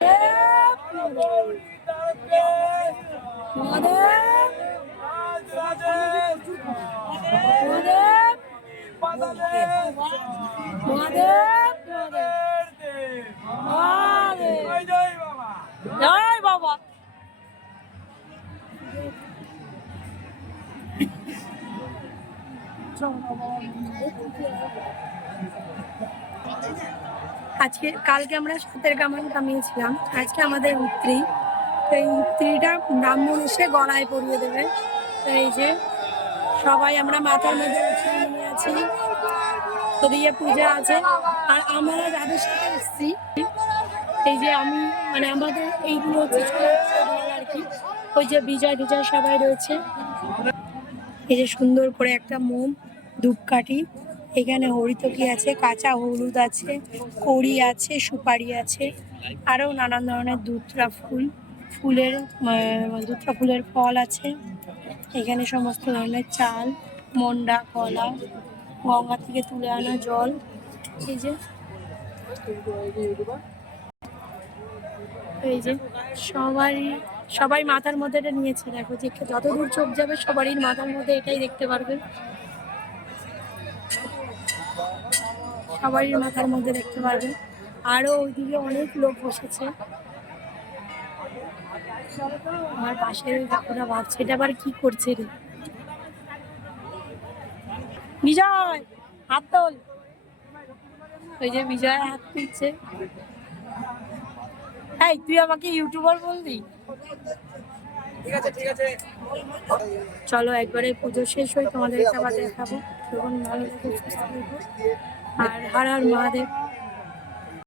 মহাদেব মহাদেব মহাদেব মহাদেব জয় বাবা আজকে, কালকে আমরা সাতের কামান কামিয়েছিলাম। আজকে আমাদের উত্তরি তো এই উত্তরিটা ব্রাহ্মণ এসে গলায় পরিয়ে দেবে। তো এই যে, সবাই আমরা মাথার মধ্যে নিয়ে আছি। ওদিকে পূজা আছে। আর আমরা যাদের সাথে এসেছি, এই যে আমি মানে আমাদের এইগুলো হচ্ছে আর কি। ওই যে বিজয় বিজয় সবাই রয়েছে। এই যে সুন্দর করে একটা মোম, ধূপকাঠি। এখানে হরিতকি আছে, কাঁচা হলুদ আছে, কড়ি আছে, সুপারি আছে, আরও নানান ধরনের দুধরা ফুল, ফুলের দুধরা ফুলের ফল আছে। এখানে সমস্ত ধরনের চাল, মন্ডা, কলা, গঙ্গা থেকে তুলে আনা জল। এই যে এই যে, সবারই, সবাই মাথার মধ্যে এটা নিয়েছে। দেখো যে যতদূর চোখ যাবে সবারই মাথার মধ্যে এটাই দেখতে পারবে। সবারই মাথার মধ্যে দেখতে পারবে আরও ওইদিকে অনেক লোক বসেছে। আমার পাশের কাকুরা ভাবছে, এটা আবার কি করছে রে? বিজয়, হাত তোল। ওই যে বিজয় হাত তুলছে। এই, তুই আমাকে ইউটিউবার বলবি চলো একবারে পুজো শেষ হয়ে তোমাদেরকে আবার দেখাবো। তখন ভালো আর হার হার মহাদেব।